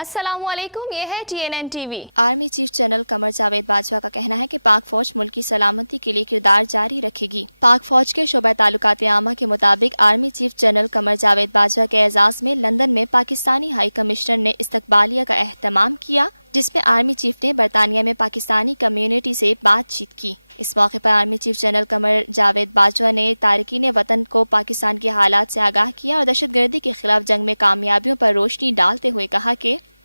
अस्सलाम वालेकुम ये है TNN TV army chief general Qamar Javed Bajwa का कहना है कि पाक फौज मुल्क की सलामती के लिए किरदार जारी रखेगी। पाक फौज के शोबा ताल्लुकात आमा के मुताबिक army chief general Qamar Javed Bajwa के एजाज में लंदन में पाकिस्तानी हाई कमिश्नर ने इस्तकबालिया का अहतमाम किया, जिसमें आर्मी चीफ ने बरतानिया में पाकिस्तानी कम्युनिटी से बातचीत की। इस मौके पर army chief general Qamar Javed Bajwa ने तारकिन वतन को पाकिस्तान के हालात से आगाह किया और दहशत गर्दी के खिलाफ जंग में कामयाबियों पर रोशनी डालते हुए कहा कि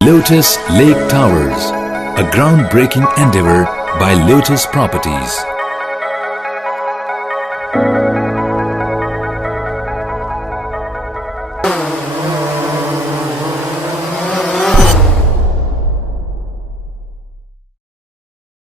Lotus Lake Towers ground breaking by Lotus Properties